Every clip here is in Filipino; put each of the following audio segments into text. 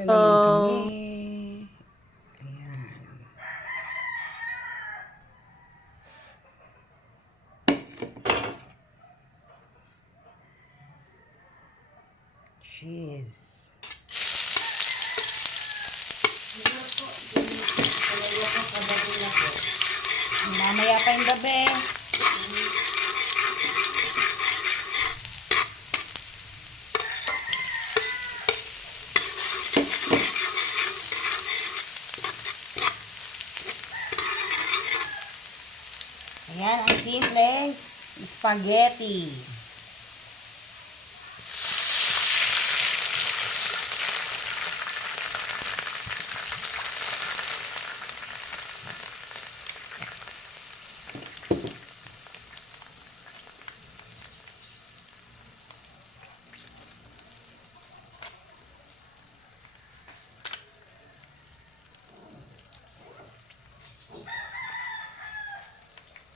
Naman kami. Ayan. Cheese. Mamaya pa yung gabi. Ayan, ang simple spaghetti.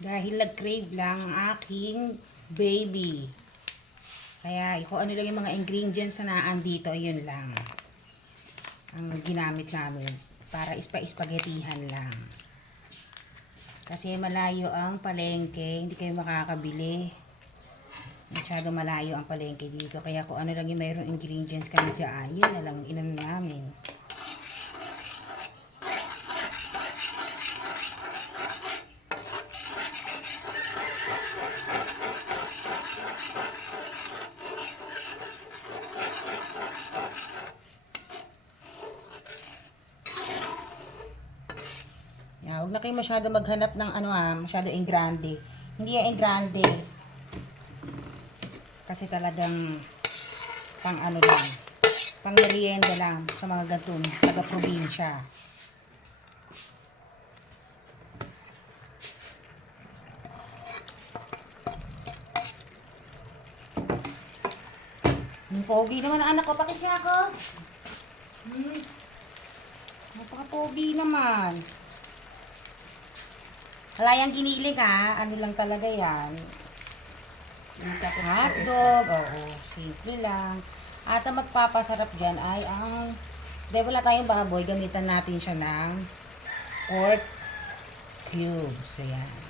Dahil nag-crave lang ang aking baby. Kaya kung ano lang yung mga ingredients na naandito, yun lang ang ginamit namin para ispa-spaghettihan lang. Kasi malayo ang palengke, hindi kayo makakabili. Masyado malayo ang palengke dito. Kaya kung ano lang yung mayroong ingredients kami dyan, yun na lang inom namin. Huwag na kayo masyado maghanap ng masyado engrande. Hindi yan engrande. Kasi talagang pang lang, pang merienda lang sa mga ganitong taga-probinsya. Ang pogi naman ang anak ko. Pakisi ako. Napaka-pogi naman. Halayang giniling ano lang talaga yan. Hotdog, oo, simple lang. At ang magpapasarap dyan ay dahil wala tayong baboy, gamitan natin siya ng pork cubes. Ayan.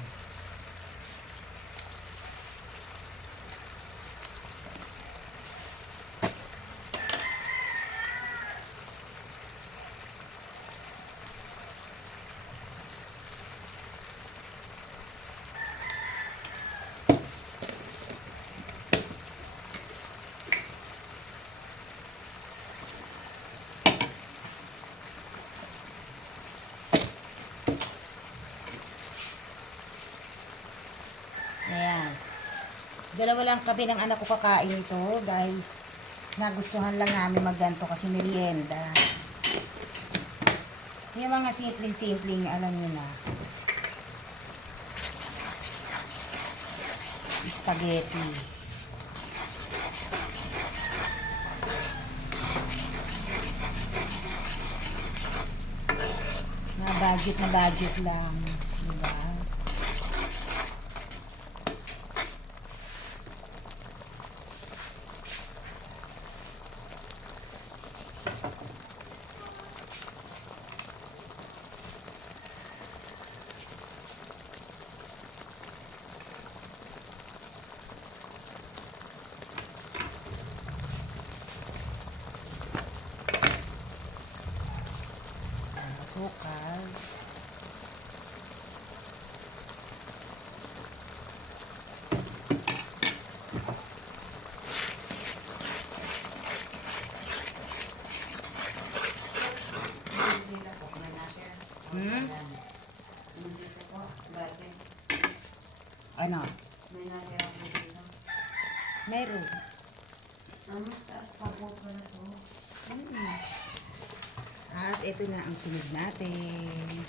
Ayan. Dalawa lang kami ng anak ko kakain ito dahil nagustuhan lang namin magganto kasi merienda. Yung mga simpleng-simpleng, alam nyo na. Spaghetti. Na budget lang. Diba? Sukal. Ano? Meron. At ito na ang sunod natin.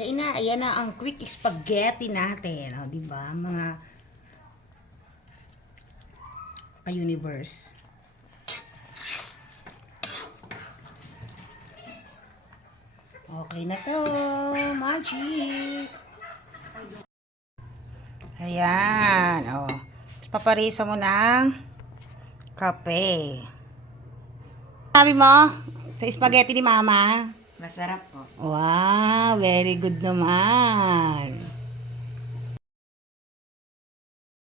Okay na, ayan na ang quick spaghetti natin. O, di ba? Mga ka-universe. Okay na to. Magic. Ayan. O. Paparisa mo ng kape. Sabi mo, sa spaghetti ni Mama. Masarap po. Wow, very good naman.